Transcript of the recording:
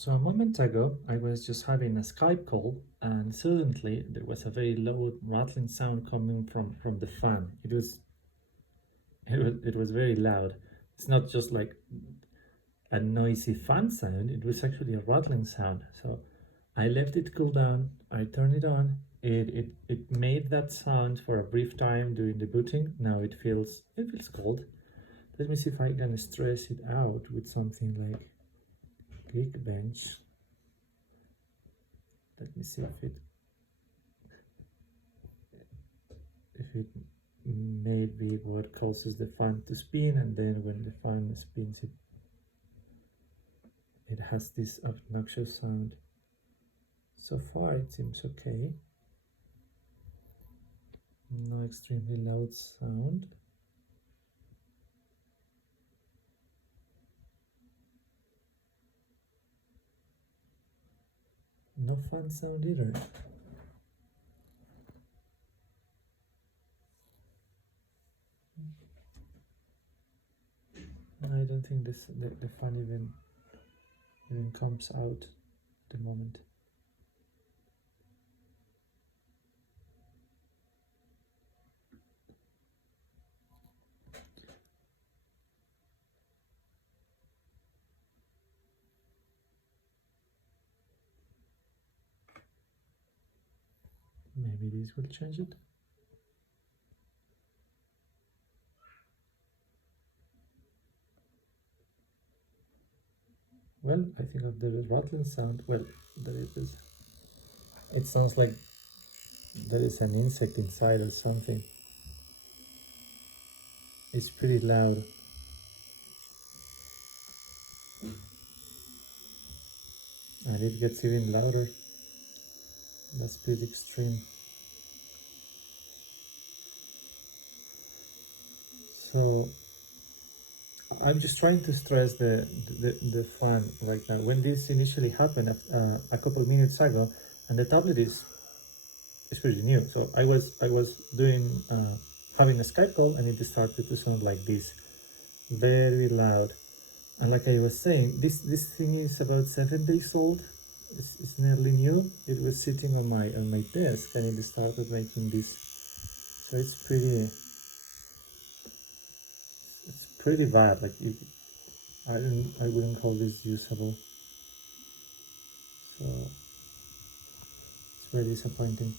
So a moment ago, I was just having a Skype call, and suddenly there was a very loud rattling sound coming from the fan. It was very loud. It's not just like a noisy fan sound. It was actually a rattling sound. So I left it cool down. I turned it on. It made that sound for a brief time during the booting. Now it feels cold. Let me see if I can stress it out with something like Geekbench. Let me see if it may be what causes the fan to spin, and then when the fan spins it has this obnoxious sound. So far it seems okay. No extremely loud sound. No fan sound either. I don't think the fan even comes out at the moment. Maybe this will change it. Well, I think of the rattling sound. Well, there it is. It sounds like there is an insect inside or something. It's pretty loud. And it gets even louder. That's pretty extreme. So I'm just trying to stress the fan right now. When this initially happened a couple minutes ago, and the tablet is pretty new. So I was doing having a Skype call, and it started to sound like this, very loud. And like I was saying, this thing is about 7 days old. It's nearly new. It was sitting on my desk, and it started making this. So it's pretty bad. Like I wouldn't call this usable. So it's very disappointing.